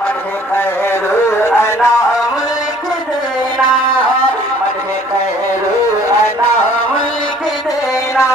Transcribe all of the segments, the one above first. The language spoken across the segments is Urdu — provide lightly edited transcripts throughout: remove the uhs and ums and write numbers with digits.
مدح خیر انام لکھ دینا، مدح خیر انام لکھ دینا،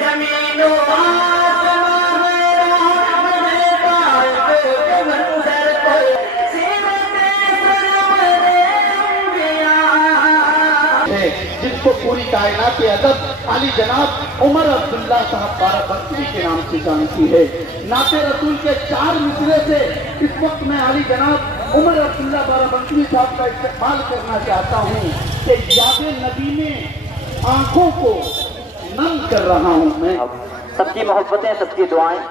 زمین و آسمان میرا مدح پاک منظر پر سیرت سرور انبیاء، جس کو پوری کائنات ادب علی جناب عمر عبداللہ صاحب بارہ بنکوی کے نام سے جانتی ہے۔ نعت رسول کے 4 مصرے سے اس وقت میں علی جناب عمر عبداللہ بارہ بنکوی صاحب کا استقبال کرنا چاہتا ہوں کہ یاد نبی میں آنکھوں کو نم کر رہا ہوں میں۔ سب کی محبتیں، سب کی دعائیں،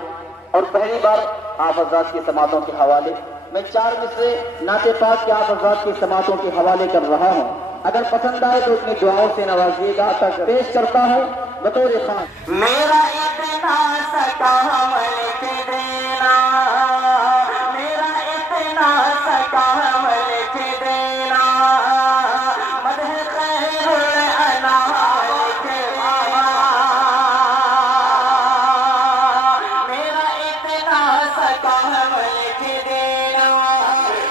اور پہلی بار آپ حضرات کی سماعتوں کے حوالے میں 4 مصرے نعت پاک کے آپ حضرات کی سماعتوں کے حوالے کر رہا ہوں۔ اگر پسند آئے تو اپنی دعاؤں سے نوازیے گا۔ تک پیش کرتا ہوں بطور خان میرا اتنا سکا ملک دینا، میرا اتنا سکا ملک دینا، مدح خیر الانام لکھ دینا، میرا اتنا سکا ملک دینا،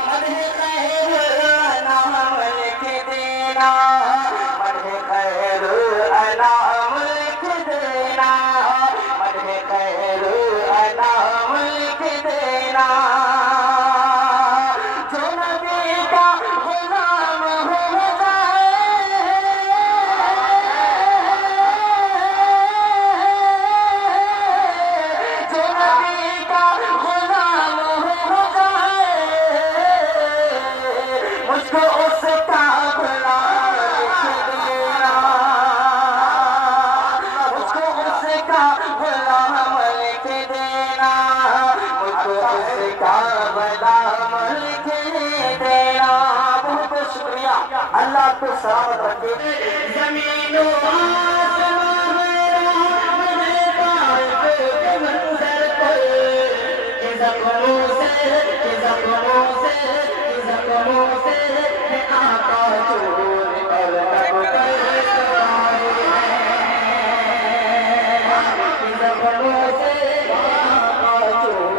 مدح خیر الانام لکھ دینا، مدح خیر الانام لکھ دینا، مدح خیر انام لکھ دینا، جو نبی کا غلام ہو جائے، جو نبی کا غلام ہو جائے، مجھ کو اس کا غلام لکھ دینا، مجھ کو اس کا غلام لکھ دینا، مجھ کو اس کا غلام لکھ دینا۔ بہت بہت شکریہ، اللہ آپ کو سلامت رکھے۔ زمین و آسمان میرے پاک منظر پر، زخموں سے زخموں سے زخموں سے میں آقا چور اور لب پر سوائے ہیں، زخموں سے آقا چور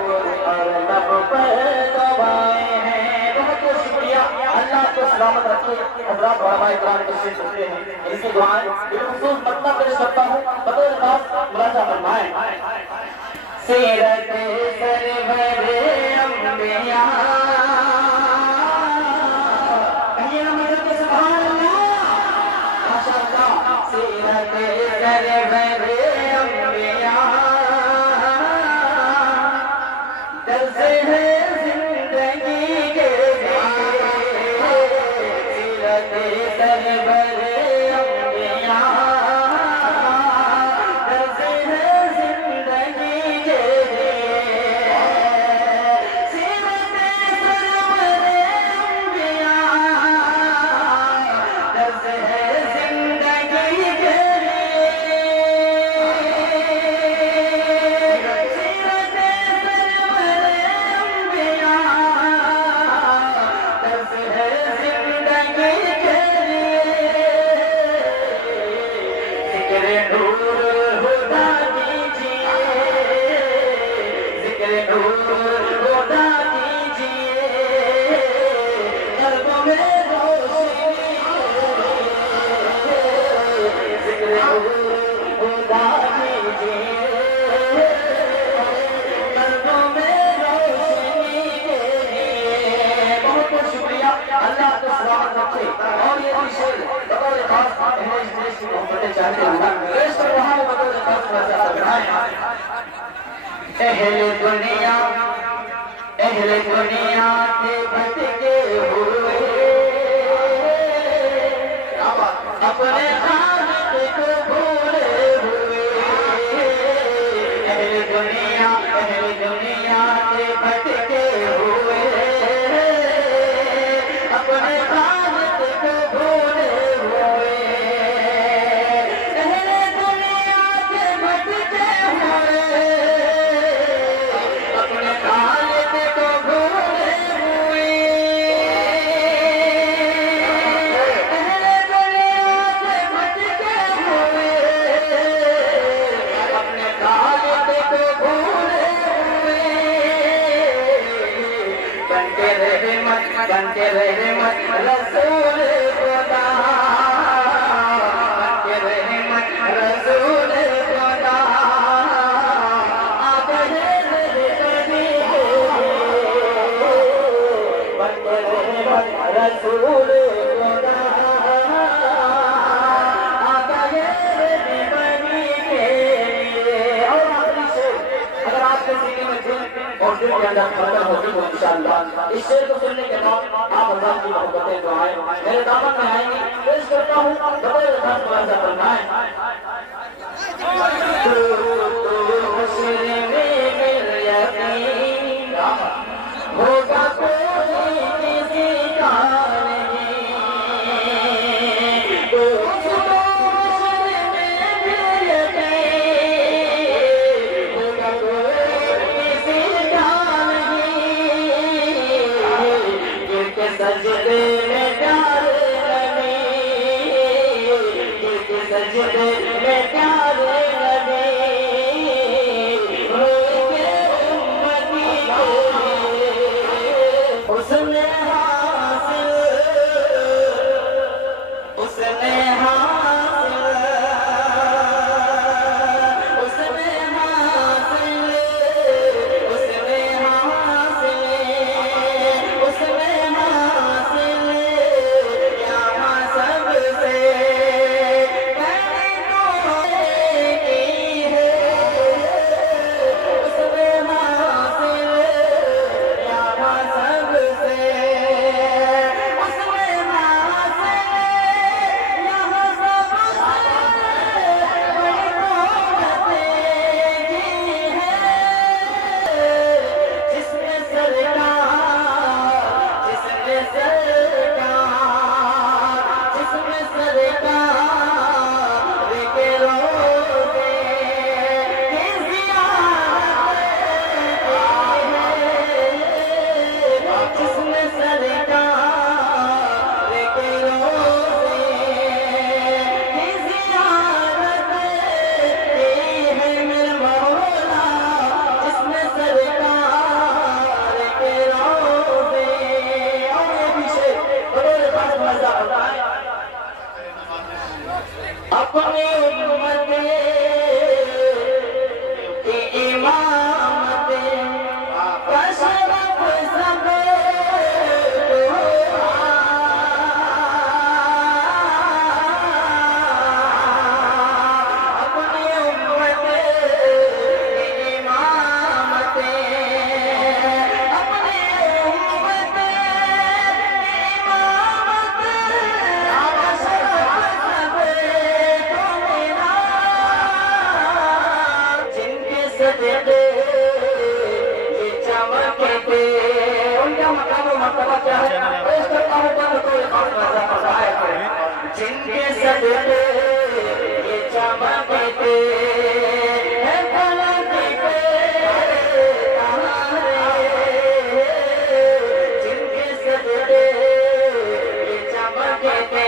اور لب پر سوائے ہیں۔ بہت بہت شکریہ، اللہ آپ کو سلامت رکھے۔ حضرات علماء اکرام تشریف رکھتے ہیں، ان کی دعائیں بالخصوص مطلب پیش کرتا ہوں بطور خاص ملاحظہ فرمائیں۔ سیرت سرور انبیاء، کہیے نا مدد کے سبحان اللہ، ماشاءاللہ۔ سیرت سرور انبیاء، درس ہے زندگی کے لیے، سیرت سرور انبیاء، درس ہے زندگی کے لیے، سیرت سرور انبیاء، درس ہے زندگی کے لیے، سیرت سرور انبیاء، درس ہے زندگی کے لیے، ذکر نور الہدیٰ کیجئے، ذکر نور الہدیٰ کیجئے، قلبوں میں روشنی کے لیے، ذکر نور الہدیٰ کیجئے، قلبوں میں روشنی کے لیے۔ بہت بہت شکریہ، اللہ کو سلامت رکھے۔ اور یہ بھی شعر بطور خاص اہل مجلس کی محبتیں چاہتے ہیں، پیش کر رہا ہوں بطور خاص ملاحظہ فرمائیں۔ اہل دنیا کے بھٹکے ہوئے، اپنے خالق کو بھولے ہوئے، اہل دنیا کے بھٹکے ہوئے، اپنے خالق کو بھولے ہوئے، اہل دنیا کے بھٹکے ہوئے، اپنے خالق کو بھولے ہوئے، اہل دنیا کے بھٹکے بنتے رہے مت رسول خدا بنتے رہے مت رسول خدا آتے رہے بنتے رہے مت رسول خدا اور دل کے اندر خطر ہوتی ہو انشاءاللہ اس شعر کو سننے کے بعد آپ حضرات کی محبتیں دعائیں میرے دامن میں آئیں گی پیش کرتا ہوں زبردست ملاحظہ کرنا ہے ہوگا کوئی کسی کا سجدے میں پیارے نبی سجدے میں پیارے نبی روئے امتی کو اس نے حاصل اس نے حاصل اس نے حاصل اس نے حاصل اس نے اپنی امت کی امامت کا شرف سب اپنی امت کی امامت اپنی امت کی امامت کا شرف سب صدقے یہ چمکتے ان کا مقام و مرتبہ کیا ہے پیش کرتا ہوں تو کوئی خاص مزہ مزاح ہے جن کے صدقے یہ چمکتے ہیں فلک پہ جن کے صدقے یہ چمکتے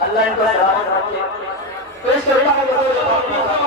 اللہ ان کو سلامت رکھے. پیش کرتا ہوں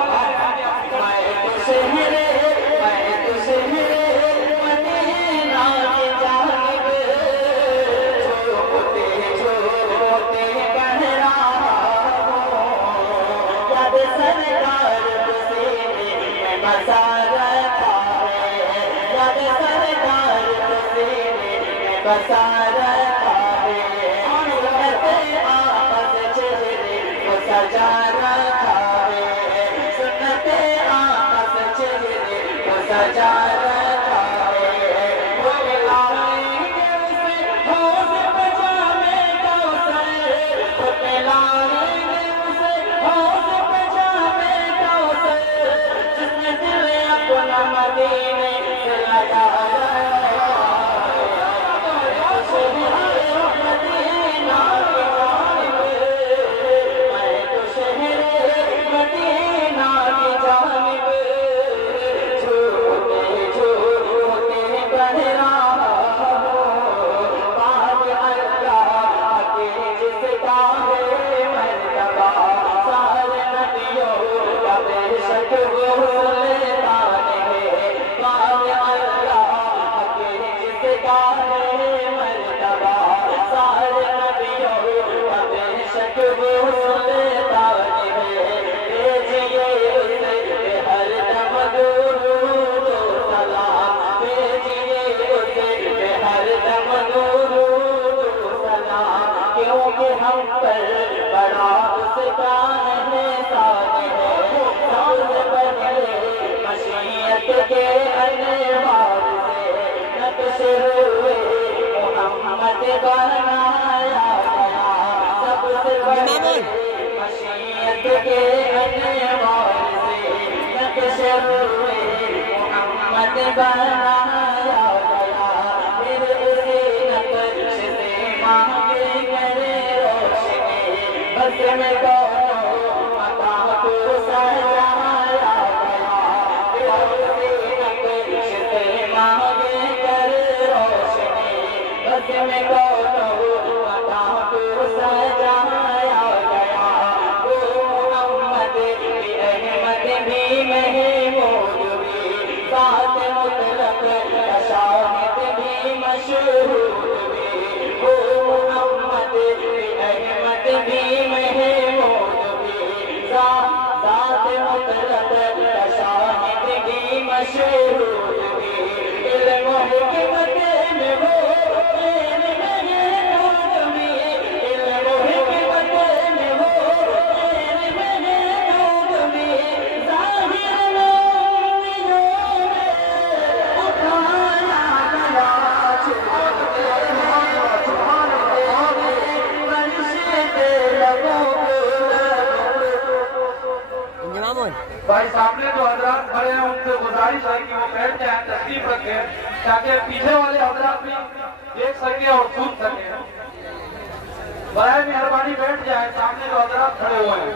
بھائی سامنے جو حضرات کھڑے ہیں ان سے گزارش ہے کہ وہ بیٹھ جائیں تشریف رکھیں تاکہ پیچھے والے حضرات بھی دیکھ سکیں اور سن سکیں. برائے مہربانی بیٹھ جائیں سامنے جو حضرات کھڑے ہوئے ہیں.